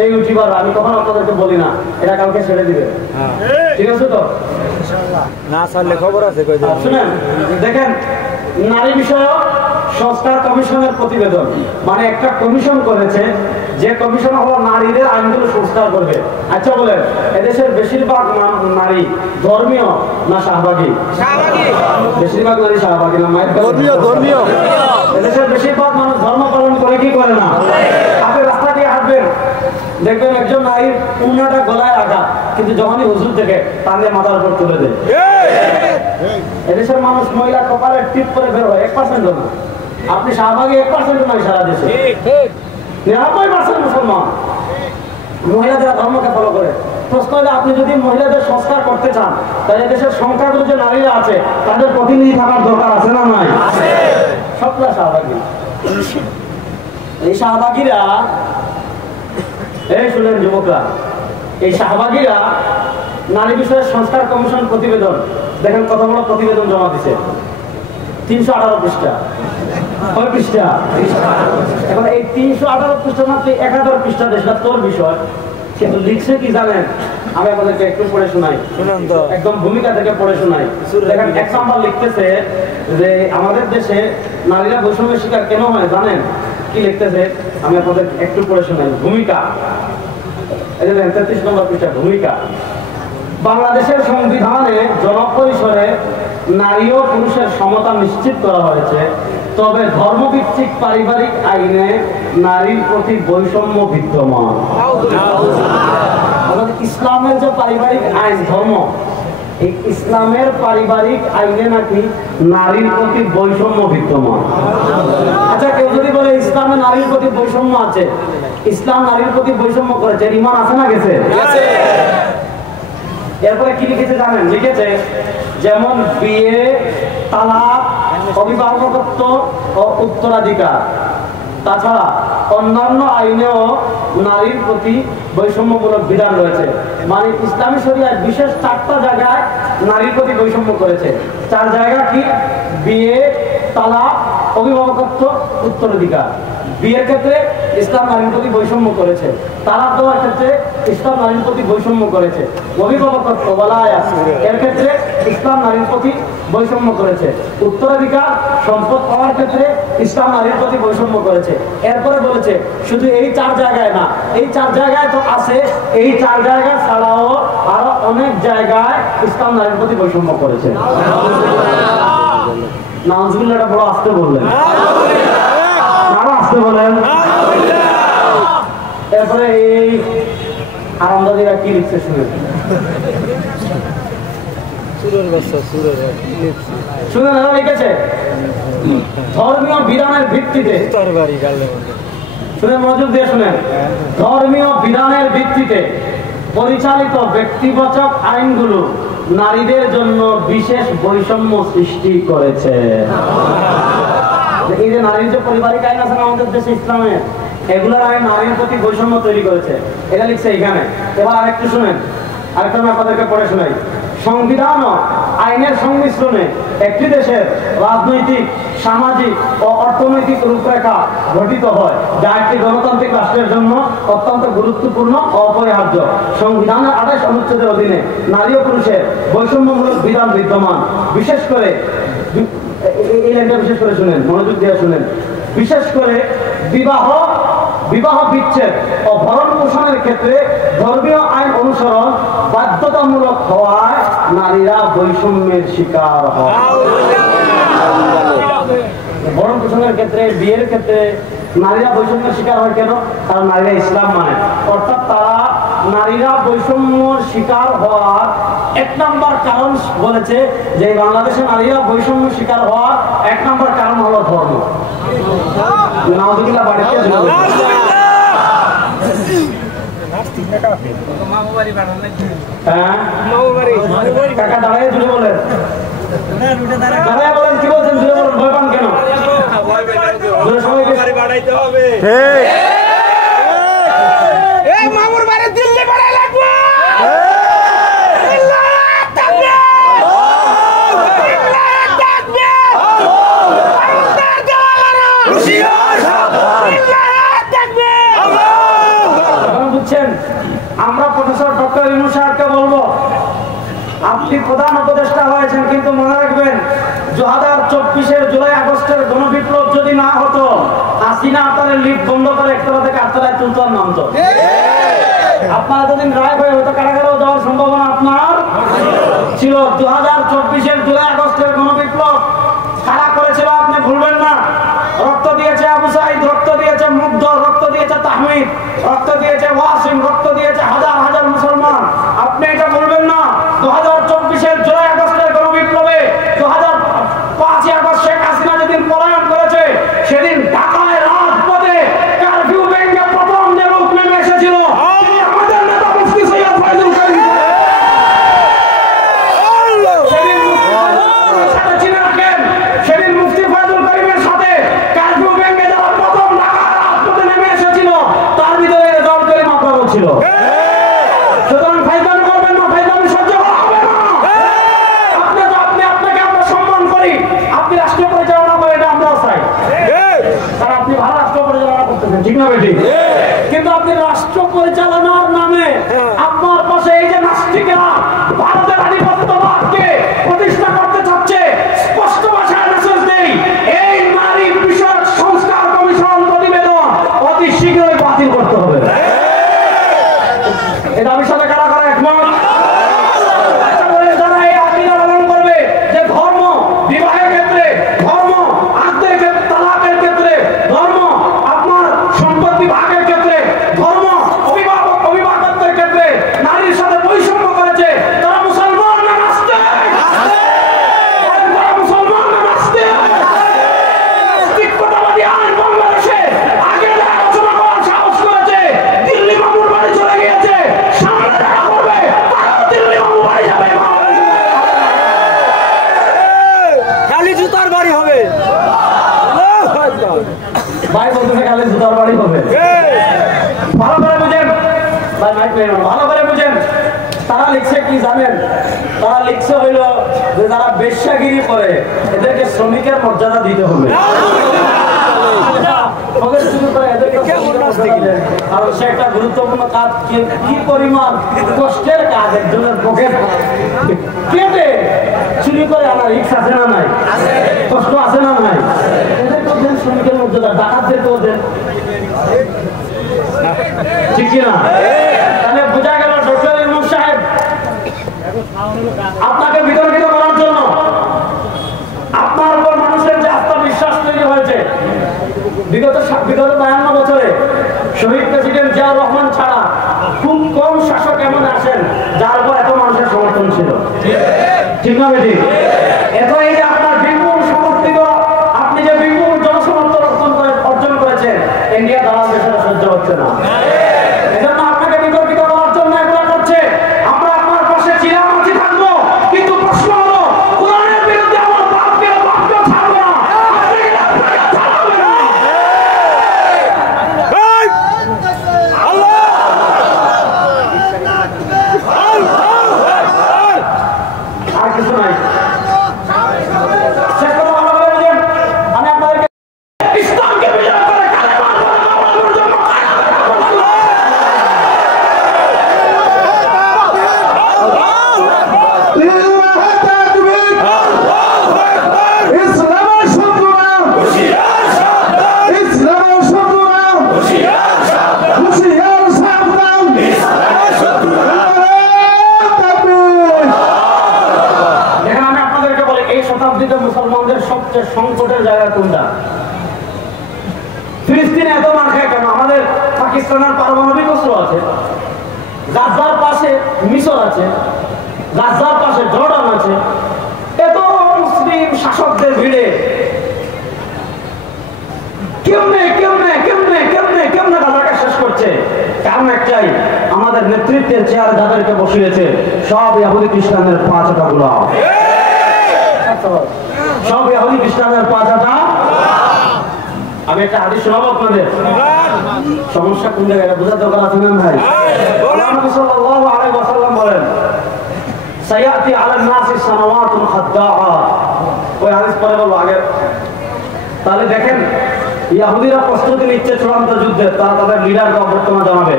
এই ইউটিউবার আমি কখনো আপনাদেরকে বলি না এটা কালকে ছেড়ে দিবে, ঠিক আছে তো? না ছাড়লে খবর আছে। শুনেন, দেখেন নারী বিষয়ক সংস্কার কমিশনের প্রতিবেদন, মানে একটা কমিশন করেছে যে কমিশন হলো নারীদের আইনগুলো সংস্কার করবে। আচ্ছা বলেন, এদেশের বেশিরভাগ নারী ধর্মীয় না শাহবাগী? বেশিরভাগ নারী শাহবাগী না মায়ের ধর্মীয়। এদেশের বেশিরভাগ মানুষ ধর্ম পালন করে কি করে না? আপনি রাস্তা দিয়ে হাঁটবেন, দেখবেন একজন নারীর উন্নাটা গলায় রাখা, কিন্তু যখনই হুজুর থেকে টানে মাথার উপর তুলে দেয়। এদেশের মানুষ মহিলা কপালে টিপ করে বের হয় 1% না। আপনি শাহবাগী 1% নয় সারা দেশে, 99% মুসলমান মহিলাদের ধর্মকে ফলো করে। প্রশ্ন হলে আপনি যদি মহিলাদের সংস্কার করতে চান, তাহলে দেশের সংখ্যাগুলো যে নারীরা আছে তাদের প্রতিনিধি থাকার দরকার আছে না নাই? সবটা শাহবাগী। এই শাহবাগীরা, এই শুনেন যুবকরা, এই শাহবাগীরা নারী বিষয়ের সংস্কার কমিশন প্রতিবেদন, দেখেন কত বড় প্রতিবেদন জমা দিছে, 318 পৃষ্ঠা। কয় পৃষ্ঠা? এখন এই 318 পৃষ্ঠা মাত্র 1000 পৃষ্ঠা দেশটা তোর বিষয়, কিন্তু লিখছে কি জানেন? আমি আপনাদেরকে একটু পড়ে শোনাই, একদম ভূমিকা থেকে পড়ে শোনাই। দেখেন 1 নাম্বার লিখতেছে যে আমাদের দেশে নারীরা বৈষম্যের শিকার কেন হয় জানেন? কি লিখতেছে আমি আপনাদের একটু পড়ে শোনাই। ভূমিকা, এই যে 33 নম্বর পৃষ্ঠা, ভূমিকা। বাংলাদেশের সংবিধানে জনপরিসরে নারী ও পুরুষের সমতা নিশ্চিত করা হয়েছে, তবে ধর্মভিত্তিক পারিবারিক আইনে নারীর প্রতি বৈষম্য বিদ্যমান। ইসলামের যে পারিবারিক আইন, ধর্ম, এই ইসলামের পারিবারিক আইনে নাকি নারীর প্রতি বৈষম্য বিদ্যমান। আচ্ছা, কেউ যদি বলে ইসলামে নারীর প্রতি বৈষম্য আছে, ইসলাম নারীর প্রতি বৈষম্য করেছে, ইমান আছে না গেছে? এরপরে কি লিখেছে জানেন? লিখেছে যেমন বিয়ে, তালাক, অবিবাহিতত্ব ও উত্তরাধিকার, তাছাড়া অন্যান্য আইনেও নারীর প্রতি বৈষম্যমূলক বিধান রয়েছে। মানে ইসলামী শরিয়ায় বিশেষ 4টা জায়গায় নারীর প্রতি বৈষম্য করেছে। 4 জায়গা কি? বিয়ে, তালাক, অভিভাবকত্ব, উত্তরাধিকার। বিয়ের ক্ষেত্রে ইসলাম নারীর প্রতি বৈষম্য করেছে, তালাক দেওয়ার ক্ষেত্রে ইসলাম নারীর প্রতি বৈষম্য করেছে, অভিভাবকত্ব ওয়ালায়াত এর ক্ষেত্রে ইসলাম নারীর প্রতি বৈষম্য করেছে, উত্তরাধিকার সম্পদ পাওয়ার ক্ষেত্রে ইসলাম নারীর প্রতি বৈষম্য করেছে। এরপরে বলেছে শুধু এই 4 জায়গায় না, এই 4 জায়গায় তো আছে, এই 4 জায়গা ছাড়াও আরো অনেক জায়গায় ইসলাম নারীর প্রতি বৈষম্য করেছে। নাউজুবিল্লাহটা বড় আস্তে বললেন, আরো আস্তে বলেন। এরপরে এই আরামদাদিরা কি লিখছে শুনে শুনেন, লিখেছে ধর্মীয় বিধানের ভিত্তিতে, শুনে মনোযোগ দিয়ে শুনেন, ধর্মীয় বিধানের ভিত্তিতে পরিচালিত ব্যক্তিবাচক আইনগুলো নারীদের জন্য বিশেষ বৈষম্য সৃষ্টি করেছে। এই যে নারীর যে পারিবারিক আইন আছে আমাদের দেশে ইসলামের, এগুলোর আইন নারীর প্রতি বৈষম্য তৈরি করেছে, এটা লিখছে এখানে। এবার আরেকটু শুনেন, আরেকটা আমি আপনাদেরকে পড়ে শোনাই। সংবিধান ও আইনের সংমিশ্রণে একটি দেশের রাজনৈতিক, সামাজিক ও অর্থনৈতিক রূপরেখা গঠিত হয়, যা একটি গণতান্ত্রিক রাষ্ট্রের জন্য অত্যন্ত গুরুত্বপূর্ণ ও অপরিহার্য। সংবিধানের 28 অনুচ্ছেদের অধীনে নারী ও পুরুষের বৈষম্যমূলক বিধান বিদ্যমান। বিশেষ করে এই লাইনটা বিশেষ করে শুনেন, মনোযোগ দিয়ে শুনেন। বিশেষ করে বিবাহ বিচ্ছেদ ও ভরণ পোষণের ক্ষেত্রে ধর্মীয় আইন অনুসরণ বাধ্যতামূলক হওয়ায় নারীরা বৈষম্যের শিকার হয়। ভরণ পোষণের ক্ষেত্রে, বিয়ের ক্ষেত্রে নারীরা বৈষম্যের শিকার হয় কেন? কারণ নারীরা ইসলাম মানে, অর্থাৎ তারা নারীরা বৈষম্যের শিকার হওয়ার 1 নম্বর কারণ বলেছে যে বাংলাদেশে নারীরা বৈষম্য শিকার হওয়ার 1 নম্বর কারণ হলো ধর্ম। নাউজুবিল্লাহ বাড়িতে কাকা দাঁড়ায় জুড়ে বলেন, দাঁড়ায় বলেন, কি বলছেন জুড়ে বলেন, ভয় পান কেন? মামুর বাড়ি দিল্লি বাড়াই লাগবে। দিচ্ছেন, আমরা প্রফেসর ডক্টর ইউনূস সাহেবকে বলবো, আপনি প্রধান উপদেষ্টা হয়েছেন, কিন্তু মনে রাখবেন 2024-এর জুলাই আগস্টের গণবিপ্লব যদি না হতো, হাসিনা আপনার লিফট বন্ধ করে একতলা থেকে আটতলায় তুলতাম নামতো। আপনার এতদিন রায় হয়ে হয়তো কারাগারেও যাওয়ার সম্ভাবনা আপনার ছিল। 2024-এর জুলাই আগস্টের গণবিপ্লব কারা করেছিল আপনি ভুলবেন না। রক্ত দিয়েছে আবু সাঈদ, রক্ত দিয়েছে মুগ্ধ, রক্ত দিয়েছে তাহমিদ, রক্ত দিয়েছে ওয়াসিম, রক্ত দিয়েছে হাজার হাজার মুসলমান। আপনি এটা বলবেন না। 2024-এর জুলাই আগস্টের গণবিপ্লবে 2005 আগস্ট শেখ হাসিনা যেদিন পলায়ন করেছে, সেদিন ঢাকায় রাজপথে কারফিউ ভেঙে প্রথম যে লোক নেমে এসেছিল আমাদের নেতা মুফতি সৈয়দ ফয়জুল করিম। সেদিন মুফতি ফয়জুল করিমের সাথে কারফিউ ভেঙে যারা প্রথম ঢাকায় রাজপথে নেমে এসেছিল, তার ভিতরে রেজাউল করিম আপনারও ছিল। সুতরাং ফাইজান করবেন না, ফাইজান সহ্য করা হবে না। আপনাকে আমরা সম্মান করি, আপনি রাষ্ট্র পরিচালনা করেন, এটা আমরাও চাই, কারণ আপনি ভালো রাষ্ট্র পরিচালনা করতেছেন, ঠিক না বেটি? কিন্তু আপনি রাষ্ট্র পরিচালনার নামে আপনার পাশে এই যে নাস্তিকেরা ভারতের আধিপত্যবাদকে প্রতিষ্ঠা করতে চাচ্ছে, স্পষ্ট ভাষায় মেসেজ দেই, এই নারী বিষয়ক সংস্কার কমিশন প্রতিবেদন অতি শীঘ্রই বাতিল করতে হবে। এই দাবির সাথে কারা কারা একমত? যারা এই আকিদা পালন করবে যে ধর্ম বিবাহের ক্ষেত্রে, ধর্ম আত্মের ক্ষেত্রে, তালাকের ক্ষেত্রে, ধর্ম আপনার সম্পত্তি ভাগের ক্ষেত্রে, ধর্ম অভিভাবকত্বের ক্ষেত্রে নারীর সাথে বৈষম্য করেছে, তারা মুসলমান না নাস্তিক? তারা মুসলমান না নাস্তিক? নাস্তিকতাবাদী আইন বাংলাদেশে আগে যারা আলোচনা করার সাহস করেছে, দিল্লি মামুর বাড়ি চলে গিয়েছে, সামনে দেখা করবে তারাও দিল্লি মামুর বাড়ি যাবে। খালি জুতার বাড়ি হবে। ভাই বলতেছে খালি জুতার বাড়ি হবে। ভালো করে বুঝেন ভাই, মাইক পেয়ে ভালো করে বুঝেন। তারা লিখছে কি জানেন? তারা লিখছে হইল যে যারা বেশ্যাগিরি করে এদেরকে শ্রমিকের মর্যাদা দিতে হবে। আর সে একটা গুরুত্বপূর্ণ কাজ, কি পরিমাণ কষ্টের কাজ একজনের পক্ষে কেটে চুরি করে আনা রিক্স আছে না নাই? কষ্ট আছে না নাই? এদেরকেও দেন শ্রমিকের মর্যাদা, ডাকাতদেরকেও দেন, ঠিক কিনা? তাহলে বোঝা গেল ডক্টর ইউনূস সাহেব আপনাকে বিতর্কিত করার জন্য, আপনার উপর মানুষের যে আত্মবিশ্বাস তৈরি হয়েছে বিগত 52 বছরে শহীদ প্রেসিডেন্ট জিয়াউর রহমান ছাড়া খুব কম শাসক এমন আছেন যার উপর এত মানুষের সমর্থন ছিল, ঠিক না বেটি? এত এই যে আপনার বিপুল সমর্থিত, আপনি যে বিপুল জনসমর্থন অর্জন করেছেন, ইন্ডিয়া দ্বারা দেশের সহ্য হচ্ছে না। এজন্য আপনাকে বিতর্কিত করার জন্য এগুলো করছে। আমরা আপনার পাশে চিরামাচি থাকবো, কিন্তু প্রশ্ন হলো কোরআনের বিরুদ্ধে আমার বাপকেও ছাড়বো না। আর কিছু নাই। শেষ কথা ভালো করে বুঝেন, আমি আপনাদেরকে ইসলামকে বিজয় করে কালেমার বানানোর জন্য মুসলমানদের সবচেয়ে সংকটের জায়গা কোনটা? ফিলিস্তিনে এত মার খায় কেন? আমাদের পাকিস্তানের পারমাণবিক অস্ত্র আছে, গাজার পাশে মিশর আছে, গাজার পাশে জর্ডান আছে, এত মুসলিম শাসকদের ভিড়ে কেমনে কেমনে কেমনে কেমনে কেমনে গাজাকে শেষ করছে? কারণ একটাই, আমাদের নেতৃত্বের চেয়ারে যাদেরকে বসিয়েছে সব ইহুদি খ্রিস্টানের পাঁচটা গোলাম, সব ইহুদি খ্রিস্টানের পাঁচটা। আমি একটা হাদিস শোনাবো আপনাদের, সমস্যা কোন জায়গায় বোঝার দরকার আছে না ভাই? নবী সাল্লাল্লাহু আলাইহি ওয়াসাল্লাম বলেন, সায়াতি আলান নাসি সানাওয়াতুন খাদ্দাআ। ওই হাদিস পরে বলবো আগে। তাহলে দেখেন ইহুদিরা প্রস্তুতি নিচ্ছে চূড়ান্ত যুদ্ধে, তারা তাদের লিডারকে অভ্যর্থনা জানাবে।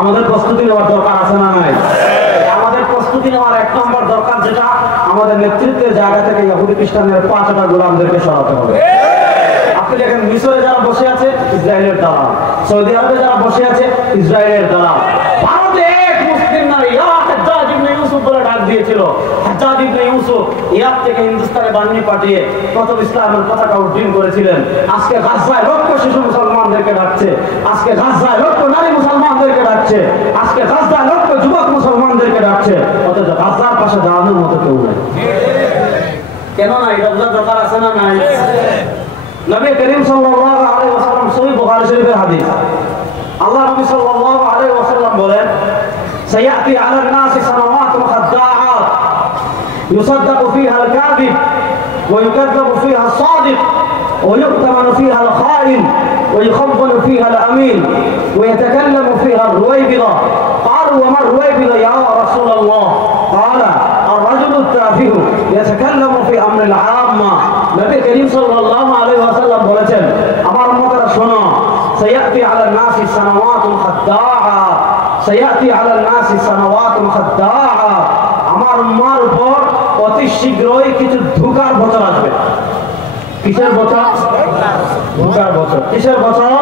আমাদের প্রস্তুতি নেওয়ার দরকার আছে না নাই? আমাদের প্রস্তুতি নেওয়ার এক নম্বর দরকার যেটা, আমাদের নেতৃত্বের জায়গা থেকে ইহুদি খ্রিস্টানের 5টা গোলামদেরকে সরাতে হবে। আপনি দেখেন মিশরে যারা বসে আছে ইসরায়েলের দালাল, সৌদি আরবে যারা বসে আছে ইসরায়েলের দালাল, ভারতে এক মুসলিম নারী হাজ্জাজ ইবনে ইউসুফ বলে ডাক দিয়েছিল। হাজ্জাজ ইবনে ইউসুফ ইরাক থেকে হিন্দুস্তানে বাহিনী পাঠিয়ে প্রথম ইসলামের পতাকা উড্ডীন করেছিলেন। আজকে গাজায় লক্ষ শিশু মুসলমানদেরকে ডাকছে, আজকে গাজায় লক্ষ নারী মুসলমানদেরকে ডাকছে, আজকে গাজায় লক্ষ যুবক মুসলমানদেরকে ডাকছে, অথচ গাজার পাশে দাঁড়ানোর মতো কেউ নাই। কেন নাই? এটা বোঝার দরকার আছে না নাই? নবী করিম সাল্লাল্লাহু আলাইহি ওয়াসাল্লাম সহিহ বুখারী শরীফের হাদিস, আল্লাহ নবী সাল্লাল্লাহু আলাইহি ওয়াসাল্লাম বলেন, সায়াতি আলান নাসি সানাওয়াতুন খাদ্দাআত ইউসাদ্দাকু ফিহা আল-কাযিব ওয়া ইউকাযযাবু ফিহা আস-সাদিক ওয়া ইউ'তামানু ফিহা আল-খাইন ওয়া ইউখাব্বানু ফিহা আল-আমিন ওয়া ইয়াতাকাল্লামু ফিহা আর-রুওয়াইবিদা। قالوا وما الرُّوَيْبِضَةُ يا رسول الله؟ قال الرجل التافه يتكلم في أمر العامة। নবী করিম সাল্লাল্লাহু আলাইহি ওয়াসাল্লাম বলেছেন, আমার উম্মতরা শোনো, সায়াতি আলান নাসি সানাওয়াতুন খাদ্দাআ, সায়াতি আলান নাসি সানাওয়াতুন খাদ্দাআ, আমার উম্মার উপর অতি শীঘ্রই কিছু ধোঁকার বছর আসবে। কিসের বছর? ধোঁকার বছর। কিসের বছর?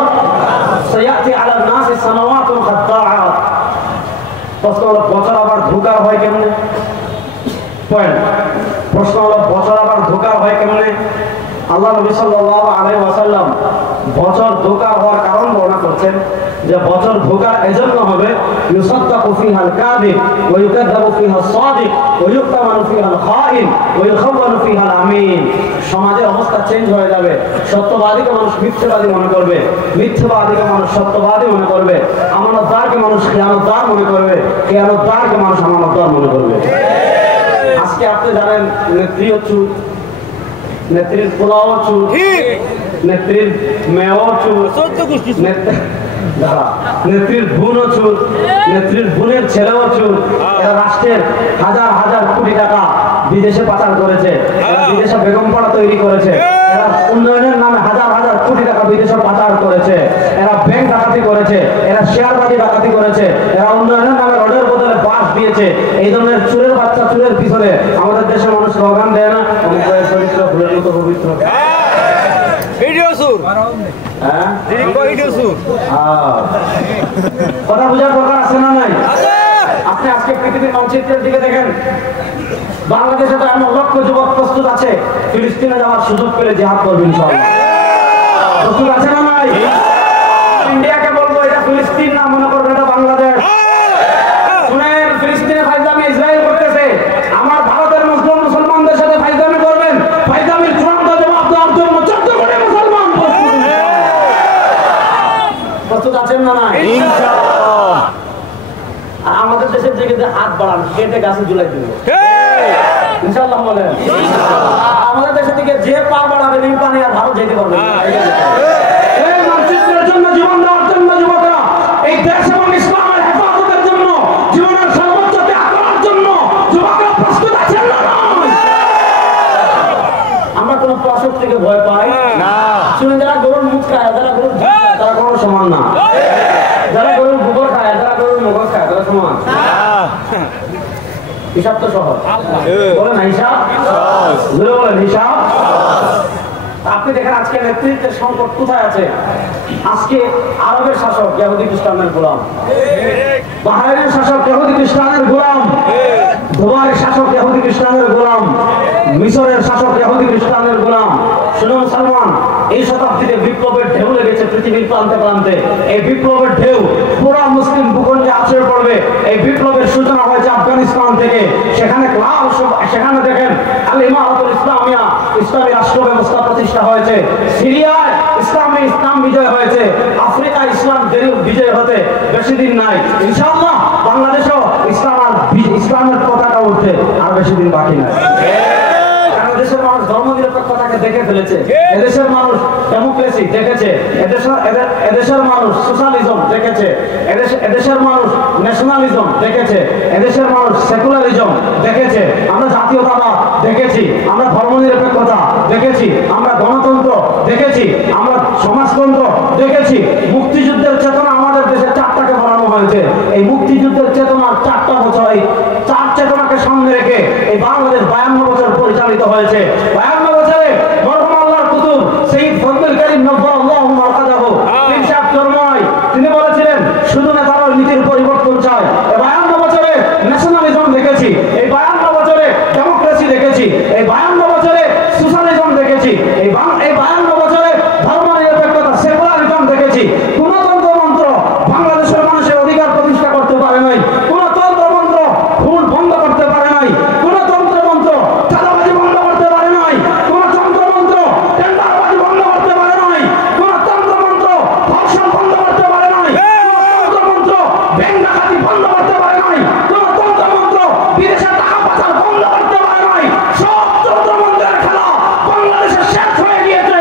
সায়াতি আলান নাসি সানাওয়াতুন খাদ্দাআ। প্রশ্ন হলো, বছর আবার ধোঁকার হয় কেমনে? পয়েন্ট। প্রশ্ন হলো, বছর আবার ধোঁকার হয় কেমনে? আল্লাহ নবী সাল্লাল্লাহু আলাইহি ওয়াসাল্লাম বছর ধোঁকার হওয়ার কারণ বর্ণনা করছেন, যে বছর ধোঁকার এজন্য হবে, ইউসাদ্দাকু ফিহা আল-কাযিব ওয়া ইউকাযযাবু ফিহা আস-সাদিক ওয়া ইউ'তামানু ফিহা আল-খাইন ওয়া ইউখাব্বানু ফিহা আল-আমিন। সমাজের অবস্থা চেঞ্জ হয়ে যাবে। সত্যবাদীকে মানুষ মিথ্যাবাদী মনে করবে, মিথ্যাবাদীকে মানুষ সত্যবাদী মনে করবে, আমানতদারকে মানুষ খিয়ানতদার মনে করবে, খিয়ানতদারকে মানুষ আমানতদার মনে করবে। আজকে আপনি জানেন, নেত্রীও চুর, নেত্রীর পোলাও চুর, নেত্রীর মেয়েও চুর, নেত্রীর বোনও চুর, নেত্রীর বোনের ছেলেও চুর। এরা রাষ্ট্রের হাজার হাজার কোটি টাকা বিদেশে পাচার করেছে, বিদেশে বেগমপাড়া তৈরি করেছে, এরা উন্নয়নের নামে হাজার হাজার কোটি টাকা বিদেশে পাচার করেছে, এরা ব্যাংক ডাকাতি করেছে, এরা শেয়ারবাজি ডাকাতি করেছে, এরা উন্নয়নের নামে রোডের বদলে বাস দিয়েছে। এই ধরনের চুরের বাচ্চা চুরের পিছনে আমাদের দেশের মানুষ স্লোগান দেয় না, চরিত্র ফুলের মতো পবিত্র। কথা বোঝার দরকার আছে না নাই? আপনি আজকে পৃথিবীর মানচিত্রের দিকে দেখেন, বাংলাদেশে তো এমন লক্ষ যুবক প্রস্তুত আছে ফিলিস্তিনে যাওয়ার সুযোগ পেলে জিহাদ করবে ইনশাআল্লাহ। প্রস্তুত আছে না নাই? ইন্ডিয়াকে বলবো এটা ফিলিস্তিন না মনে করবে এটা বাংলাদেশ। শুনেন, ফিলিস্তিনে ফাইজলামি ইসরায়েল করতেছে, আমার ভারতের মুসলিম মুসলমানদের সাথে ফাইজলামি করবেন, ফাইজলামির চূড়ান্ত জবাব দেওয়ার জন্য 14 কোটি মুসলমান প্রস্তুত আছেন না নাই? ইনশাআল্লাহ। আর আমাদের দেশের দিকে যে হাত বাড়ান, কেটে গাছে ঝুলাই দেবে ইনশাআল্লাহ বলেন। আমাদের দেশের দিকে যে পা বাড়াবে এই পানি আর ভারত যেতে পারবে না। এই মানচিত্রের জন্য জীবন দেওয়ার জন্য যুবকরা, এই দেশ এবং ইসলামের হেফাজতের জন্য জীবনের সর্বোচ্চ ত্যাগ করার জন্য যুবকরা প্রস্তুত আছেন না? আমরা কোন প্রসব থেকে ভয় পাই না। শুনে, যারা গরুর মুখ খায়, যারা গরুর দুধ খায়, তারা কোনো সমান না। যারা গরুর গোবর খায়, যারা গরুর মগজ খায়, তারা সমান। হিসাব তো সহজ, বলে না হিসাব? বলেন হিসাব। আপনি দেখেন আজকে নেতৃত্বের সংকট কোথায় আছে। আজকে আরবের শাসক ইহুদি খ্রিস্টানের গোলাম, বাহরাইনের শাসক ইহুদি খ্রিস্টানের গোলাম, দুবাইয়ের শাসক ইহুদি খ্রিস্টানের গোলাম, মিশরের শাসক ইহুদি খ্রিস্টানের গোলাম। শুনুন সালমান, এই শতাব্দীতে বিপ্লবের ঢেউ লেগেছে পৃথিবীর প্রান্তে প্রান্তে। এই বিপ্লবের ঢেউ পুরো মুসলিম ভূখণ্ডে আছড়ে পড়বে। এই বিপ্লবের সূচনা হয়েছে আফগানিস্তান থেকে। সেখানে দেখেন আল ইমারাতুল ইসলামিয়া, ইসলামী রাষ্ট্র ব্যবস্থা প্রতিষ্ঠা হয়েছে। সিরিয়ায় ইসলাম বিজয় হয়েছে। আফ্রিকায় ইসলাম বিজয় হতে বেশি দিন নাই। ইনশাআল্লাহ বাংলাদেশেও ইসলামের পতাকা উঠতে আর বেশি দিন বাকি নাই। এদেশের মানুষ ধর্মনিরপেক্ষতাকে দেখে ফেলেছে, এদেশের মানুষ ডেমোক্রেসি দেখেছে, এদেশের মানুষ সোশ্যালিজম দেখেছে, এদেশের মানুষ ন্যাশনালিজম দেখেছে, এদেশের মানুষ সেকুলারিজম দেখেছে, আমরা জাতীয়তাবাদ দেখেছি, আমরা ধর্মনিরপেক্ষতা দেখেছি, আমরা গণতন্ত্র দেখেছি, আমরা সমাজতন্ত্র দেখেছি। মুক্তিযুদ্ধের চেতনা আমাদের দেশে 4টাকে বানানো হয়েছে। এই মুক্তিযুদ্ধের চেতনার 4টা বছর, এই 4 চেতনাকে সামনে রেখে এই বাংলাদেশ 52 বছর পরিচালিত হয়েছে। 52 বছরে মরহুম আল্লাহর কুতুব শহীদ ফজলুল করিম নব্বাল্লাহু মারকাদাহু পীর সাহেব জন্মায়, তিনি বলেছিলেন শুধু নেতারা নীতির পরিবর্তন চায়। এই 52 বছরে ন্যাশনালিজম দেখেছি, এই 52 বছরে ডেমোক্রেসি দেখেছি, এই 52 বছরে সোশ্যালিজম দেখেছি, এই 52 বছরে ধর্মনিরপেক্ষতা সেকুলারিজম দেখেছি। কোন তন্ত্রমন্ত্র বাংলাদেশের মানুষের অধিকার প্রতিষ্ঠা করতে পারে নাই, কোন তন্ত্রমন্ত্র খুন বন্ধ করতে পারে নাই, কোন তন্ত্রমন্ত্র চাঁদাবাজি বন্ধ করতে পারে নাই, কোন তন্ত্রমন্ত্র টেন্ডারবাজি বন্ধ করতে পারে নাই, কোন তন্ত্রমন্ত্র ধর্ষণ বন্ধ করতে পারে নাই, কোন তন্ত্রমন্ত্র ব্যাংক ডাকাতি বন্ধ করতে পারে নাই, কোন তন্ত্রমন্ত্র বিদেশে টাকা পাচার বন্ধ করতে পারে নাই। সব তন্ত্রমন্ত্রের খেলা বাংলাদেশে শেষ হয়ে গিয়েছে।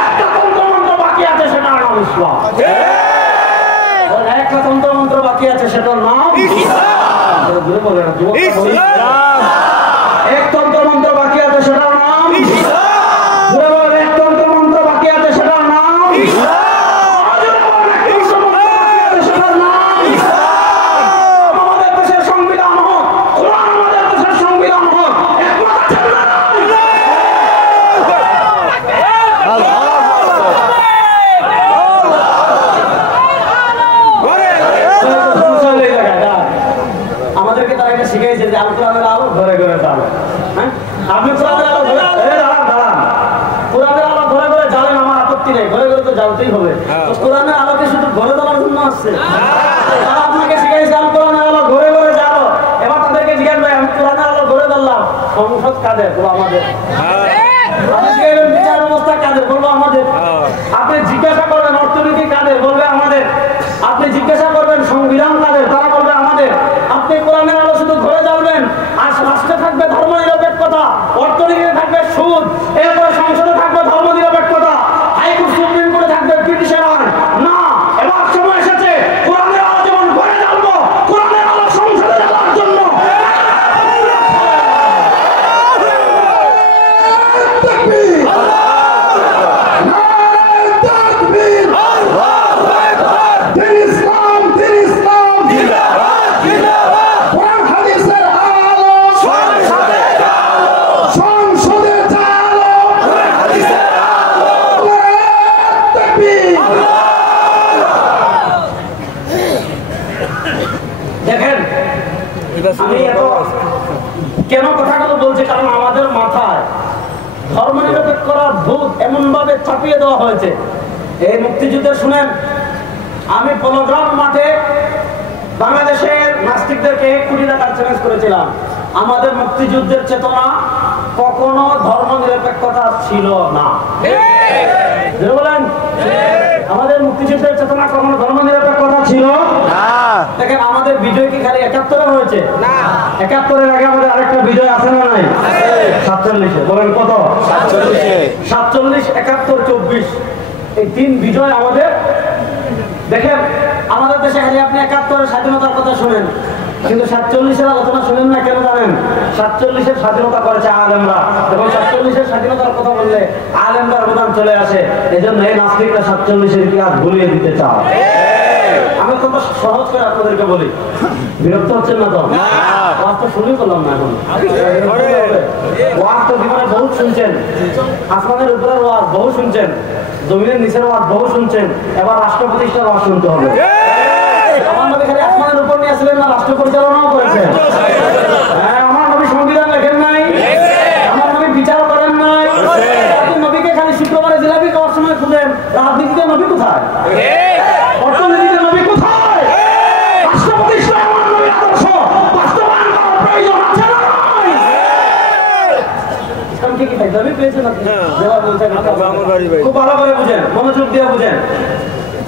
একটা তন্ত্রমন্ত্র বাকি আছে, সেটার নাম ইসলাম। একটা তন্ত্রমন্ত্র বাকি আছে, সেটার নাম এক তন্ত্রমন্ত্র বাকি আছে, সেটার নাম এক তন্ত্রমন্ত্র বাকি আছে, সেটার নাম সেটার নাম আমাদের দেশের সংবিধান হোক, কোরআন আমাদের দেশের সংবিধান হোক, একমত আছেন না? আমাদেরকে তারা এটা শিখাইছে যে আল কোরআনের আলো ঘরে ঘরে জ্বালো। হ্যাঁ, আপনি কোরআনের আলো দাঁড়ান, কোরআনের আলো ঘরে ঘরে জ্বালেন, আমার আপত্তি নেই, ঘরে ঘরে তো জ্বালতেই হবে। তো কোরআনের আলোকে শুধু ঘরে জ্বালার জন্য আসছে? তারা আপনাকে শিখাইছে আল কোরআনের আলো ঘরে ঘরে জ্বালো। এবার তাদেরকে জিজ্ঞাসা ভাই আমি কোরআনের আলো ঘরে জ্বাললাম, সংসদ কাদের? বলো আমাদের। বিচার ব্যবস্থা কাদের? বলবো আমাদের। আপনি জিজ্ঞাসা করবেন অর্থনীতি কাদের? বলবে আমাদের। আপনি জিজ্ঞাসা করবেন সংবিধান কাদের? তারা বলবে আমাদের। আপনি কোরআনের আলো শুধু ঘরে জ্বালবেন, আর রাষ্ট্রে থাকবে ধর্মনিরপেক্ষতা, অর্থনীতিতে থাকবে সুদ, এরপরে সংসদে থাকবে ধর্মনিরপেক্ষতা, হাইকোর্ট সুপ্রিম কোর্টে থাকবে ব্রিটিশের আইন। না, এবার সময় এসেছে কোরআনের আলো যেমন ঘরে জ্বালবো, কোরআনের আলো সংসদে জ্বালার জন্য। দেখেন আমি এত কেন কথাগুলো বলছি, কারণ আমাদের মাথায় ধর্মনিরপেক্ষতার ভূত এমন ভাবে চাপিয়ে দেওয়া হয়েছে। এই মুক্তিযুদ্ধে শুনেন, আমি পলগ্রাম মাঠে বাংলাদেশের নাস্তিকদেরকে 1 কোটি টাকার চ্যালেঞ্জ করেছিলাম। আমাদের মুক্তিযুদ্ধের চেতনা কখনো ধর্মনিরপেক্ষতা ছিল না। বলেন, আমাদের মুক্তিযুদ্ধের চেতনা কখনো ধর্মনিরপেক্ষতা ছিল না। দেখেন আমাদের বিজয় কি খালি 71 হয়েছে? না, 71-এর আগে আমাদের আরেকটা বিজয় আছে না নাই? 47-এ। বলেন কত? 47, 71, 24, এই 3 বিজয় আমাদের। দেখেন আমাদের দেশে খালি আপনি 71-এর স্বাধীনতার কথা শুনেন, কিন্তু 47-এর আলোচনা শুনেন না। কেন জানেন? 47-এর স্বাধীনতা করেছে আলেমরা, এবং 47-এর স্বাধীনতার কথা বললে আলেমরার অবদান চলে আসে। এই জন্য এই নাস্তিকরা 47-এর ইতিহাস ভুলিয়ে দিতে চায়। আমি তো সহজ করে আপনাদেরকে বলি, বিরক্ত হচ্ছেন না তো? ওয়াজ তো শুরুই করলাম না এখন। ওয়াজ তো জীবনে বহু শুনছেন, আসমানের উপরের ওয়াজ বহু শুনছেন, জমিনের নিচের ওয়াজ বহু শুনছেন, এবার রাষ্ট্র প্রতিষ্ঠার ওয়াজ শুনতে হবে। আমার নবী খালি আসমানের উপর নিয়ে আসলেন না, রাষ্ট্র পরিচালনাও করেছেন। হ্যাঁ, আমার নবী সংবিধান লেখেন নাই, আমার নবী বিচার করেন নাই। নবীকে খালি শুক্রবারে জিলাপি খাওয়ার সময় খুঁজেন, রাজনীতিতে নবী কোথায়? অর্থনীতিতে নবী কোথায়? রাষ্ট্র প্রতিষ্ঠায় আমার নবীর আদর্শ বাস্তবায়ন করার প্রয়োজন আছে না? খুব ভালো করে বুঝেন, মনোযোগ দিয়ে বুঝেন।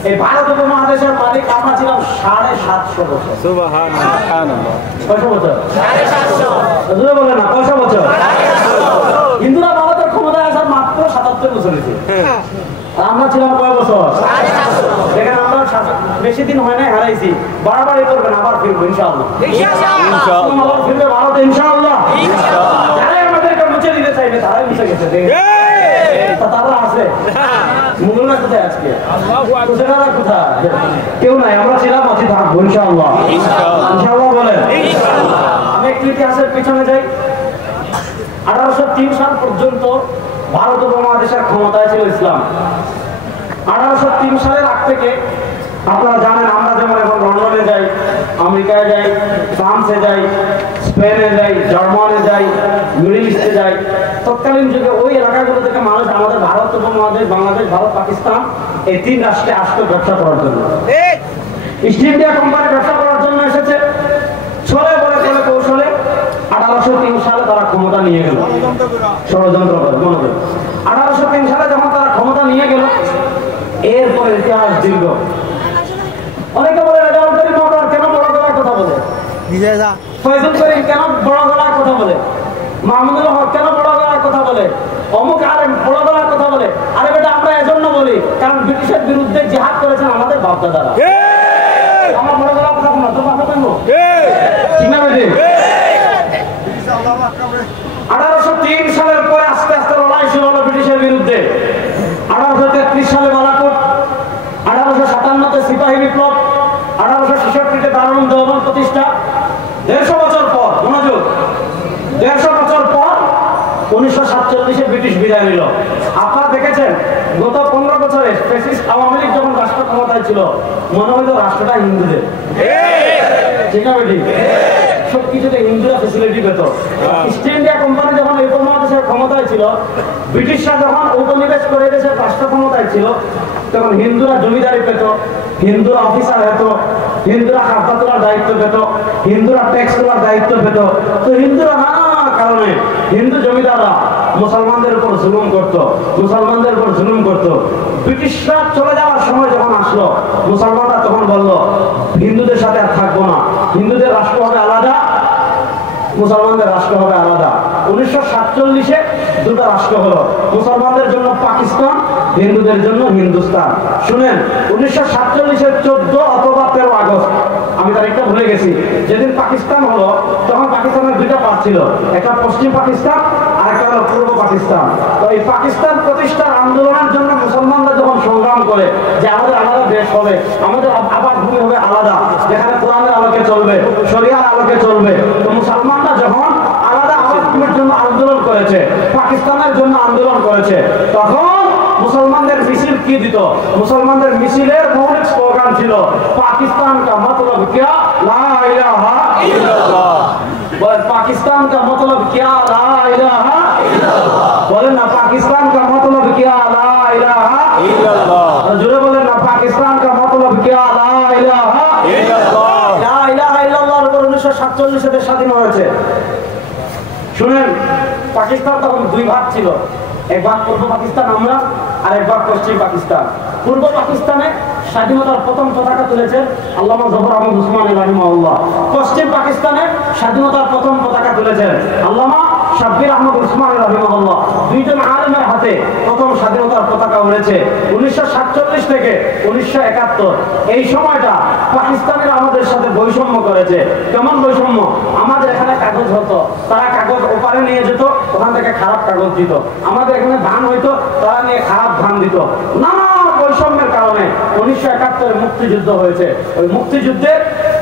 এই ভারত উপমহাদেশের মালিক আমরা ছিলাম 750 বছর। কয়শো বছর? বলে না, কয়শো বছর? হিন্দুরা ভারতের ক্ষমতায় আসার মাত্র 77 বছর হয়েছে। আমরা ছিলাম কয় বছর? দেখেন আমরা বেশি দিন হয় নাই, হারাইছি। বাড়াবাড়ি করবেন, আবার ফিরবো ইনশাআল্লাহ। আবার ফিরবে ভারত ইনশাআল্লাহ। যারাই আমাদেরকে মুছে দিতে চাইবে তারাই মুছে গেছে। তারা আছে মুঘলরা কোথায় আজকে কোথায় কেউ নাই আমরা ছিলাম আছি থাকবো ইনশাআল্লাহ ইনশাআল্লাহ বলেন আমি একটু ইতিহাসের পিছনে যাই 1803 সাল পর্যন্ত ভারত উপমহাদেশের ক্ষমতায় ছিল ইসলাম 1803 সালের আগ থেকে আপনারা জানেন আমরা যেমন এখন লন্ডনে যাই আমেরিকায় যাই ফ্রান্সে যাই স্পেনে যাই জার্মানে যাই মিডল ইস্টে যাই তৎকালীন যুগে ওই এলাকাগুলো থেকে মানুষ আমাদের ভারত উপমহাদেশ বাংলাদেশ ভারত পাকিস্তান এই 3 রাষ্ট্রে আসতো ব্যবসা করার জন্য ইস্ট ইন্ডিয়া কোম্পানি ব্যবসা করার জন্য এসেছে ছলে বলে চলে কৌশলে 1803 সালে তারা ক্ষমতা নিয়ে গেল ষড়যন্ত্র করে মনে করেন 1803 সালে যখন তারা ক্ষমতা নিয়ে গেল এরপরে ইতিহাস দীর্ঘ অনেকে বলে রাজাউদ্দিন মোটর কেন বড় গলার কথা বলে ফয়জুল করিম কেন বড় গলার কথা বলে মাহমুদুল হক কেন বড় গলার কথা বলে অমুক আলেম বড় গলার কথা বলে আরে বেটা আমরা এজন্য বলি কারণ ব্রিটিশের বিরুদ্ধে জিহাদ করেছেন আমাদের বাপদাদারা আমার বড় গলার কথা বলো তো কথা বলবো ঠিক না বেটি 1803 সালের পরে আস্তে আস্তে লড়াই শুরু হলো ব্রিটিশের বিরুদ্ধে 1833 সালে বালাকোট 1857 সিপাহী বিপ্লব 1866 দারুণ দেওবন্দ প্রতিষ্ঠা 150 বছর পর মনোযোগ 150 বছর পর 1947 ব্রিটিশ বিদায় নিল আপনারা দেখেছেন গত 15 বছরে ফ্যাসিস্ট আওয়ামী লীগ যখন রাষ্ট্র ক্ষমতায় ছিল মনে হইতো রাষ্ট্রটা হিন্দুদের ঠিক না বেটি সবকিছুতে হিন্দুরা ফেসিলিটি পেত ইস্ট ইন্ডিয়া কোম্পানি যখন এই উপমহাদেশের ক্ষমতায় ছিল ব্রিটিশরা যখন উপনিবেশ করে দেশের রাষ্ট্র ক্ষমতায় ছিল তখন হিন্দুরা জমিদারি পেত হিন্দুরা অফিসার হতো হিন্দুরা খাতা তোলার দায়িত্ব পেত হিন্দুরা ট্যাক্স তোলার দায়িত্ব পেত তো হিন্দুরা নানা কারণে হিন্দু জমিদাররা মুসলমানদের উপর জুলুম করত মুসলমানদের উপর জুলুম করত ব্রিটিশরা চলে যাওয়ার সময় যখন আসলো মুসলমানরা তখন বলল হিন্দুদের সাথে আর থাকবো না হিন্দুদের রাষ্ট্র হবে আলাদা মুসলমানদের রাষ্ট্র হবে আলাদা 1947 দুটো রাষ্ট্র হলো মুসলমানদের জন্য পাকিস্তান হিন্দুদের জন্য হিন্দুস্তান শুনেন 1947 14 অথবা 13 আগস্ট আমি তারিখটা ভুলে গেছি যেদিন পাকিস্তান হলো তখন পাকিস্তানের দুইটা পার্ট ছিল একটা পশ্চিম পাকিস্তান আর একটা হলো পূর্ব পাকিস্তান তো এই পাকিস্তান প্রতিষ্ঠার আন্দোলনের জন্য মুসলমানরা যখন সংগ্রাম করে যে আমাদের আলাদা দেশ হবে আমাদের আবাদ ভূমি হবে আলাদা যেখানে কোরআনের আলোকে চলবে শরিয়ার আলোকে চলবে তো মুসলমানরা যখন আলাদা আবাদ ভূমির জন্য আন্দোলন করেছে পাকিস্তানের জন্য আন্দোলন করেছে তখন মুসলমানদের মিছিল কি দিত মুসলমানদের মিছিলের মৌলিক স্লোগান ছিল পাকিস্তান কা মতলব क्या লা ইলাহা ইল্লাল্লাহ বলেন পাকিস্তান কা মতলব क्या লা ইলাহা ইল্লাল্লাহ বলেন না পাকিস্তান কা মতলব क्या লা ইলাহা ইল্লাল্লাহ জোরে বলেন না পাকিস্তান কা মতলব क्या লা ইলাহা ইল্লাল্লাহ লা ইলাহা ইল্লাল্লাহর উপর 1947 এ স্বাধীন হয়েছে শুনেন পাকিস্তান তখন দুই ভাগ ছিল এক ভাগ পূর্ব পাকিস্তান আমরা আর এক ভাগ পশ্চিম পাকিস্তান পূর্ব পাকিস্তানে স্বাধীনতার প্রথম পতাকা তুলেছেন আল্লামা জফর আহমদ উসমানী রাহিমাহুল্লাহ পশ্চিম পাকিস্তানে স্বাধীনতার প্রথম পতাকা তুলেছেন আল্লামা শাব্বির আহমদ উসমানী রাহিমাহুল্লাহ দুইজন আলেমের হাতে প্রথম স্বাধীনতার পতাকা উড়েছে 1947 থেকে 1971 এই সময়টা পাকিস্তানের আমাদের সাথে বৈষম্য করেছে কেমন বৈষম্য আমাদের এখানে কাগজ হতো তারা কাগজ ওপারে নিয়ে যেত ওখান থেকে খারাপ কাগজ দিত আমাদের এখানে ধান হইতো তারা নিয়ে খারাপ ধান দিত নানা বৈষম্যের কারণে 1971 মুক্তিযুদ্ধ হয়েছে ওই মুক্তিযুদ্ধে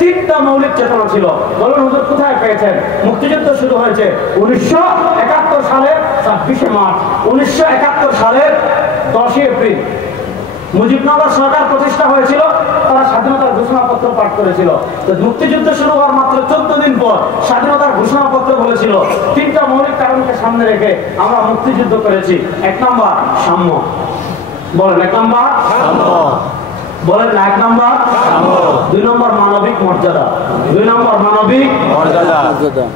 3টা মৌলিক চেতনা ছিল বলুন হুজুর কোথায় পেয়েছেন মুক্তিযুদ্ধ শুরু হয়েছে 1971 সালের 26 মার্চ 1971 সালের 10 এপ্রিল মুজিবনগর সরকার প্রতিষ্ঠা হয়েছিল তারা স্বাধীনতার ঘোষণাপত্র পাঠ করেছিল তো মুক্তিযুদ্ধ শুরু হওয়ার মাত্র 14 দিন পর স্বাধীনতার ঘোষণাপত্র বলেছিল 3টা মৌলিক কারণকে সামনে রেখে আমরা মুক্তিযুদ্ধ করেছি 1 নম্বর সাম্য বলেন 1 নম্বর সাম্য বলেন 1 নম্বর সাম্য 2 নম্বর মানবিক মর্যাদা 2 নম্বর মানবিক মর্যাদা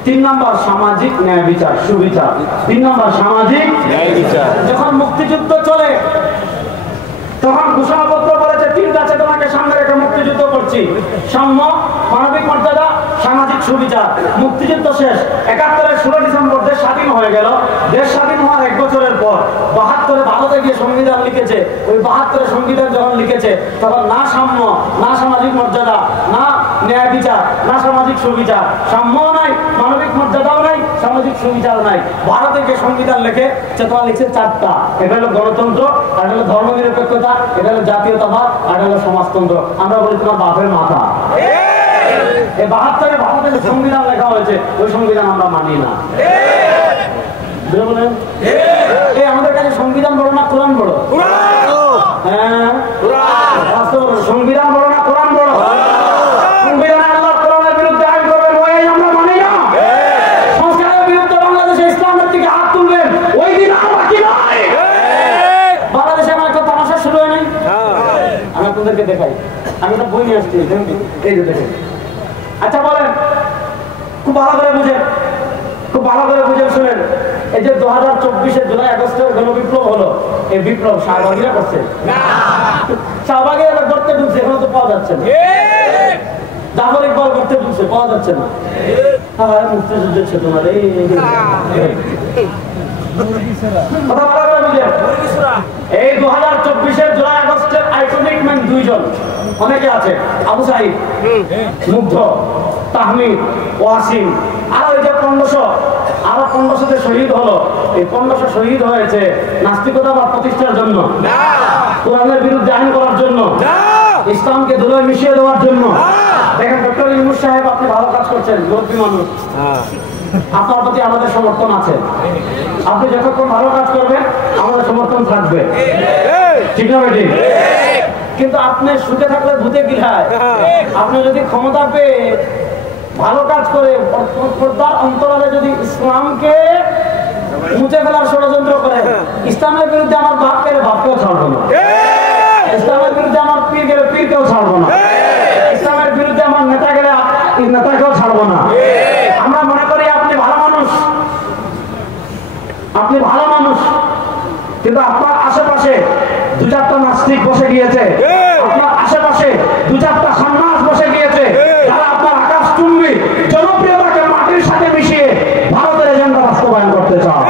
3 নম্বর সামাজিক ন্যায় বিচার সুবিচার 3 নম্বর সামাজিক ন্যায় বিচার যখন মুক্তিযুদ্ধ চলে তখন ঘোষণাপত্র বলেছে 3টা চেতনাকে সামনে রেখে মুক্তিযুদ্ধ করছি সাম্য মানবিক মর্যাদা সামাজিক সুবিচার। মুক্তিযুদ্ধ শেষ, 71-এর 16 ডিসেম্বর দেশ স্বাধীন হয়ে গেল। দেশ স্বাধীন হওয়ার 1 বছরের পর 72-এ ভারতে গিয়ে সংবিধান লিখেছে। ওই 72-এর সংবিধান যখন লিখেছে তখন না সাম্য, না সামাজিক মর্যাদা, না ন্যায় বিচার, না সামাজিক সুবিচার, সাম্যও নাই, মানবিক মর্যাদাও নাই, সামাজিক সুবিচার নাই। ভারতে গিয়ে সংবিধান লিখে চেতনা লিখছে 4টা। এটা হলো গণতন্ত্র, আর হলো ধর্মনিরপেক্ষতা, এটা হলো জাতীয়তাবাদ, আর হলো সমাজতন্ত্র। আমরা বলি তোমার বাপের মাথা। এই 72-এ ভারতের সংবিধান লেখা হয়েছে, ওই সংবিধান আমরা মানি না। বলেন আমাদের কাছে সংবিধান বড় না কোরআন বড়? হ্যাঁ, সংবিধান বড় না কোরআন বড়? সংবিধানে আল্লাহ কোরআনের বিরুদ্ধে আইন করবেন, ওই আমরা মানি না। সংস্কারের বিরুদ্ধে বাংলাদেশে ইসলামের দিকে হাত তুলবেন, ওই দিন আর বাকি নয়। বাংলাদেশে আমার একটা তামাশা শুরু হয় নাই? আমি আপনাদেরকে দেখাই, আমি তো বই নিয়ে আসছি, এই যে দেখেন। আচ্ছা বলেন, খুব ভালো করে বুঝেন, খুব ভালো করে বুঝেন, শুনেন। এই যে 2024-এর জুলাই আগস্টের গণবিপ্লব হলো, এই বিপ্লব শাহবাগীরা করছে? শাহবাগীরা করতে ঢুকছে, এখনো তো পাওয়া যাচ্ছে না। জাফর ইকবাল করতে ঢুকছে, পাওয়া যাচ্ছে না। মুক্তিযুদ্ধের চেতনা এই 2024-এর জুলাই আগস্টের আইকনিক ম্যান 2 জন, অনেকে আছে, আবু সাইদ, মুগ্ধ, তাহমিদ, ওয়াসিম, আর ওই যে 1500, আরো 1500তে শহীদ হলো। এই 1500 শহীদ হয়েছে নাস্তিকতাবাদ প্রতিষ্ঠার জন্য, কোরআনের বিরুদ্ধে আইন করার জন্য, ইসলামকে ধুলোয় মিশিয়ে দেওয়ার জন্য। দেখেন ডক্টর ইউনূস সাহেব, আপনি ভালো কাজ করছেন, মুরব্বী মানুষ, আপনার প্রতি আমাদের সমর্থন আছে। আপনি যতক্ষণ ভালো কাজ করবেন আমাদের সমর্থন থাকবে, ঠিক না বেটি? কিন্তু আপনি সুখে থাকলে ভূতে গিলায়। আপনি যদি ক্ষমতা পেয়ে ভালো কাজ করে পর্দার অন্তরালে যদি ইসলামকে মুছে ফেলার ষড়যন্ত্র করে, ইসলামের বিরুদ্ধে আমার বাপ গেলে বাপকেও ছাড়বো না, ইসলামের বিরুদ্ধে আমার পীর গেলে পীরকেও ছাড়বো না, ইসলামের বিরুদ্ধে আমার নেতা গেলে নেতাকেও ছাড়বো না। আমরা মনে করি আপনি ভালো মানুষ, আপনি ভালো মানুষ, কিন্তু আপনার আশেপাশে 2-4টা নাস্তিক বসে গিয়েছে, আপনার আশেপাশে 2-4টা সন্ন্যাস বসে গিয়েছে, যারা আপনার আকাশচুম্বী জনপ্রিয়তাকে মাটির সাথে মিশিয়ে ভারতের এজেন্ডা বাস্তবায়ন করতে চায়।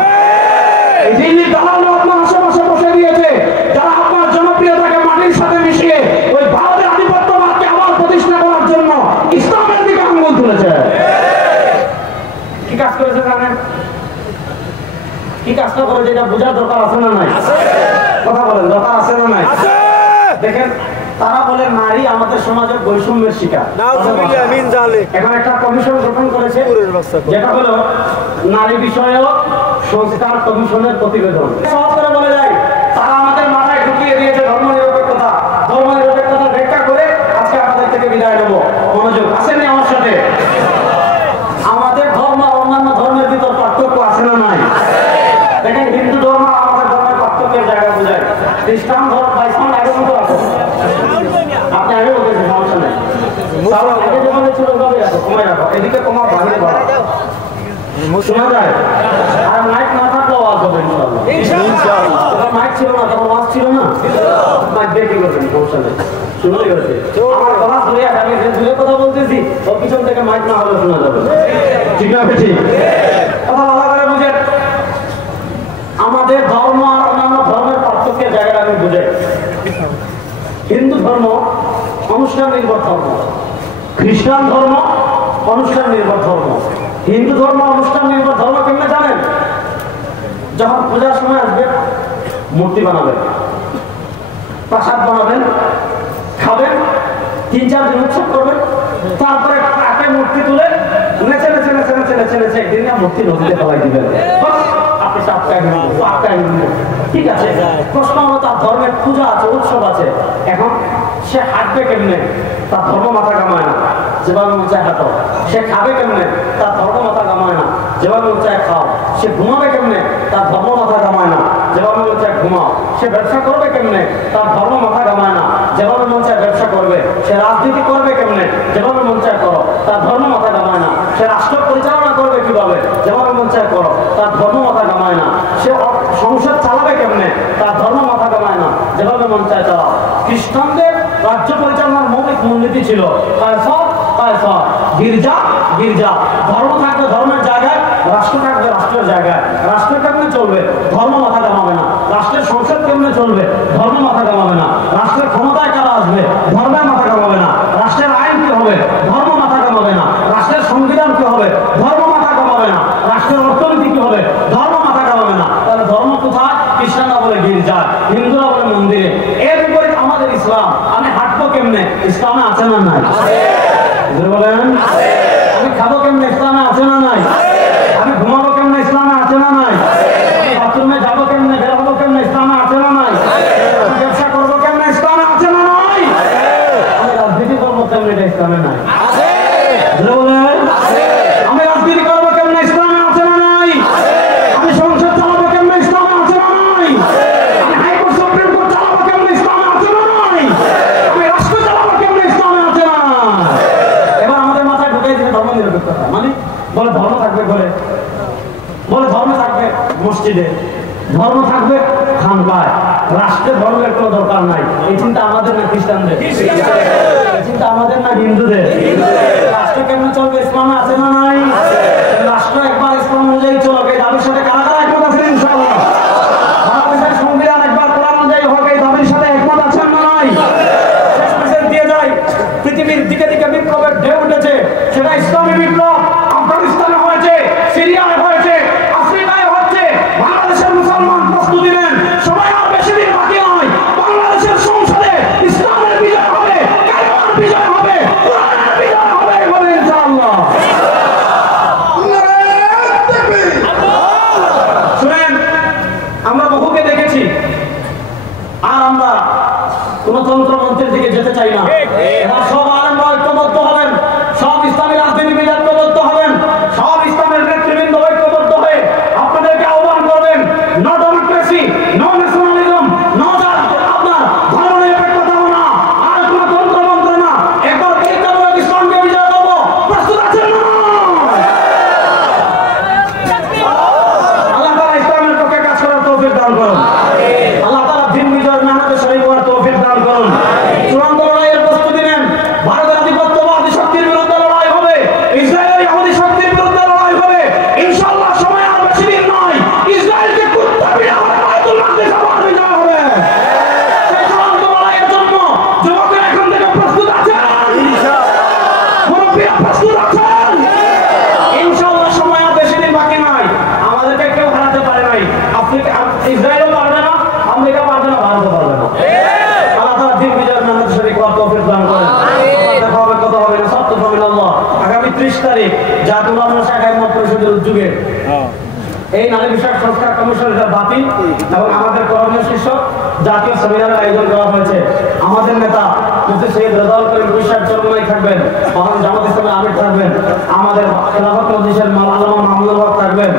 এই দিল্লির দালাল আপনার আশেপাশে বসে গিয়েছে, যারা আপনার জনপ্রিয়তাকে মাটির সাথে মিশিয়ে ওই ভারতের আধিপত্যবাদকে আবার প্রতিষ্ঠা করার জন্য ইসলামের দিকে আঙ্গুল তুলেছে। কি কাজ করেছে জানেন? কি কাজটা করে, যেটা বোঝার দরকার আছে না নাই? কথা বলেন, দরকার আছে না নাই? দেখেন, তারা বলে নারী আমাদের সমাজের বৈষম্যের শিকার। এখন একটা কমিশন গঠন করেছে, যেটা হলো নারী বিষয়ক সংস্কার কমিশনের প্রতিবেদন। সহজ করে বলে যায়, তারা আমাদের মাথায় ঢুকিয়ে দিয়েছে ধর্মনিরপেক্ষতা। ধর্মনিরপেক্ষতা ব্যাখ্যা করে আজকে আমাদের থেকে বিদায় নেব। মনোযোগ, আসেনি আমার সাথে? আমাদের ধর্ম আর অন্যান্য ধর্মের ভিতর পার্থক্য আছে না নাই? দেখেন, হিন্দু ধর্ম আমাদের ধর্মের পার্থক্যের জায়গা বোঝায়। খ্রিস্টান ধর্ম বা ইসলাম আগে মতো আছে, আপনি আগে বলতেছেন, সমস্যা নেই। আগে যেভাবে ছিল ওইভাবে রাখো, কমায় রাখো, এদিকে কমা, বাহিরে বাড়া, শোনা যায়। আর মাইক না থাকলেও আওয়াজ হবে ইনশাআল্লাহ। মাইক ছিল না, তখন আওয়াজ ছিল না, মাইক দিয়ে কি করবেন, সমস্যা নেই, শুনলেই হয়েছে। আমার কথা শুনে আমি দূরে কথা বলতেছি, ওর পিছন থেকে মাইক না হলে শোনা যাবে, ঠিক না? ঠিক কথা ভালো করে বুঝেন। আমাদের ধর্ম আর অন্যান্য ধর্মের পার্থক্যের জায়গাটা আমি বুঝে। হিন্দু ধর্ম অনুষ্ঠান নির্ভর ধর্ম, খ্রিস্টান ধর্ম অনুষ্ঠান নির্ভর ধর্ম। হিন্দু ধর্ম অনুষ্ঠান নির্ভর ধর্ম কেমনে জানেন? যখন পূজার সময় আসবে, মূর্তি বানাবেন, প্রাসাদ বানাবেন, খাবেন, 3-4 দিন উৎসব করবেন, তারপরে কাকে মূর্তি তুলে নেচে নেচে নেচে নেচে নেচে নেচে একদিন মূর্তি নদীতে ফেলাই দিবেন। ঠিক আছে, প্রশ্ন হলো তার ধর্মের পূজা আছে, উৎসব আছে, এখন সে হাঁটবে কেমনে? তার ধর্ম মাথা কামায় না, যেভাবে মন চায় হাঁটো। সে খাবে কেমনে? তার ধর্ম মাথা কামায় না, যেভাবে মন চায় খাও। সে ঘুমাবে কেমনে? তার ধর্ম মাথা কামায় না, যেভাবে মন চায় ঘুমাও। সে ব্যবসা করবে কেমনে? তার ধর্ম মাথা কামায় না, যেভাবে মন চায় ব্যবসা করবে। সে রাজনীতি করবে কেমনে? যেভাবে মন চায় করো, তার ধর্ম মাথা কামায় না। সে রাষ্ট্র পরিচালনা করবে কিভাবে? যেভাবে মন চায় করো, তার ধর্ম মাথা কামায় না। সে সংসদ চালাবে কেমনে? তার ধর্ম মাথা কামায় না, যেভাবে মন চায় চালাও। খ্রিস্টানদের রাজ্য পরিচালনার মৌলিক মূলনীতি ছিল গির্জা গির্জা, ধর্ম থাকবে ধর্মের জায়গায়, রাষ্ট্র থাকবে রাষ্ট্রের জায়গায়। রাষ্ট্র কেমনে চলবে? ধর্ম মাথা কামাবে না। রাষ্ট্রের সংসদ কেমনে চলবে? ধর্ম মাথা কামাবে না। রাষ্ট্রের ক্ষমতায় কারা আসবে? ধর্মের মাথা কামাবে না। রাষ্ট্রের আইন কি হবে? ধর্ম মাথা কামাবে না। রাষ্ট্রের সংবিধান কি হবে? ধর্ম মাথা কামাবে না। রাষ্ট্রের অর্থনীতি কি হবে? ধর্ম মাথা কামাবে না। তাহলে ধর্ম কোথায়? খ্রিস্টানরা বলে গির্জা, হিন্দুরা বলে মন্দিরে। এর বিপরীত আমাদের ইসলাম। আমি হাঁটবো কেমনে? ইসলামে আছে না নাই? বলেন। আমি খাবো কেমনে? ইসলামে আছে না নাই? আমি ঘুমাবো কেমনে? ইসলামে আছে না নাই? আমি বাথরুমে যাবো কেমনে, বের হবো কেমনে? ইসলামে আছে না নাই? আমি ব্যবসা করবো কেমনে? ইসলামে আছে না নাই? আমি রাজনীতি করবো কেমনে? এটা ইসলামে নাই। বলেন। আমি রাজনীতি করবো কেমনে? ইসলামে আছে না নাই? আমি সংসদ চালাবো কেমনে? ইসলামে আছে না নাই? আমি হাইকোর্ট সুপ্রিম কোর্ট চালাবো কেমনে? ইসলামে আছে না নাই? আমি রাষ্ট্র চালাবো কেমনে? ইসলামে আছে না? এবার আমাদের মাথায় ঢুকাই দিতে ধর্ম নিরপেক্ষতা মানে বলে ধর্ম থাকবে ঘরে, বলে ধর্ম থাকবে মসজিদে, ধর্ম থাকবে খানকায়, রাষ্ট্রে ধর্মের কোনো দরকার নাই। এই চিন্তা আমাদের না খ্রিস্টানদের? এই চিন্তা আমাদের না হিন্দুদের? রাষ্ট্র কেমন চলবে? ইসলামে আছে না নাই? রাষ্ট্র একবার ইসলাম অনুযায়ী চলবে, এই দাবির সাথে কারা কারা একমত আছেন? ইনশাআল্লাহ বাংলাদেশের সংবিধান একবার কোরআন অনুযায়ী হবে, এই দাবির সাথে একমত আছেন না নাই? শেষ মেসেজ দিয়ে যায়, পৃথিবীর দিকে দিকে বিপ্লবের ঢেউ উঠেছে, সেটা ইসলামী বিপ্লব। আফগানিস্তানে হয়েছে, সিরিয়ায় হয়েছে, আফ্রিকায় হচ্ছে। বাংলাদেশের মুসলমান প্রস্তুতি নেন, সবাই আর বেশি দিন বাকি নয়। বাংলাদেশের সংসদে ইসলামের বিজয় হবে, কালেমার বিজয় হবে, কোরআনের বিজয় হবে, বলে ইনশাআল্লাহ। শুনেন, আমরা বহুকে দেখেছি, আর আমরা কোন তন্ত্রমন্ত্রের দিকে যেতে চাই না। এবার সব আলেমরা ঐক্যবদ্ধ হবেন, সব ইসলামী রাজনীতিবিদ ঐক্যবদ্ধ হবেন, সব ইসলামের নেতৃবৃন্দ ঐক্যবদ্ধ হয়ে আপনাদেরকে আহ্বান করবেন, no democracy, no nationalism, no আপনার ধর্ম নিরপেক্ষতা না, আর কোন তন্ত্রমন্ত্র না। একবার এই কারণে ইসলামকে বিজয় করবো, প্রস্তুত আছেন না? আল্লাহ তাআলা ইসলামের পক্ষে কাজ করার তৌফিক দান করুন। আল্লাহ তাআলা দিন বিজয়ের মেহনতে শরীক হওয়ার তৌফিক দান করুন। চূড়ান্ত লড়াইয়ের প্রস্তুতি নেন। ভারতের আধিপত্যবাদী শক্তির বিরুদ্ধে লড়াই হবে, ইসরায়েলের ইহুদি শক্তির বিরুদ্ধে লড়াই হবে। ইনশাআল্লাহ সময় আর বেশি দিন নয়, ইসরায়েলকে কুত্তা পিটা করে বায়তুল মাকদিস আবার বিজয় হবে। সেই চূড়ান্ত লড়াইয়ের জন্য যুবকেরা এখন থেকে প্রস্তুত আছেন? মুরব্বীরা প্রস্তুত আছেন? ইনশাআল্লাহ সময় আর বেশি দিন বাকি নাই। আমাদেরকে কেউ হারাতে পারে নাই। আফ্রিকা, ইসরায়েলও পারবে না, আমেরিকা পারবে না, ভারতও পারবে না। আল্লাহ তাআলা দিন বিজয়ের মেহনতে শরীক হওয়ার তৌফিক দান করেন। দেখা হবে, কথা হবে না, সব তো হবে আল্লাহ। আগামী 30 তারিখ জাতীয় বাংলা শাখায় মত পরিষদের উদ্যোগে এই নারী বিষয়ক সংস্কার কমিশনের বাতিল এবং আমাদের করণীয় শীর্ষক জাতীয় সেমিনারের আয়োজন করা হয়েছে। আমাদের নেতা মুফতি সৈয়দ রেজাউল করিম বিশ্বাস চরমনাই থাকবেন, মহান জামাত ইসলামের আমির থাকবেন, আমাদের খেলাফত মজলিসের আল্লামা মাহমুদুল হক থাকবেন,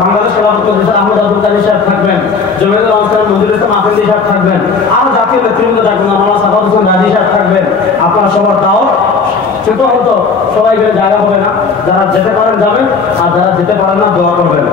বাংলাদেশ খেলাফত মজলিসের আহমদ আব্দুল কাদের সাহেব থাকবেন, জমিয়তুল আনসার মঞ্জুর ইসলাম আফেন্দি সাহেব থাকবেন, আর জাতীয় নেতৃবৃন্দ থাকবেন, মাওলানা সাফাত হোসেন রাজি সাহেব থাকবেন। আপনারা সবার দাওয়াত। ছোট হতো সবাই গেলে জায়গা হবে না, যারা যেতে পারেন যাবেন, আর যারা যেতে পারেন না দোয়া করবেন।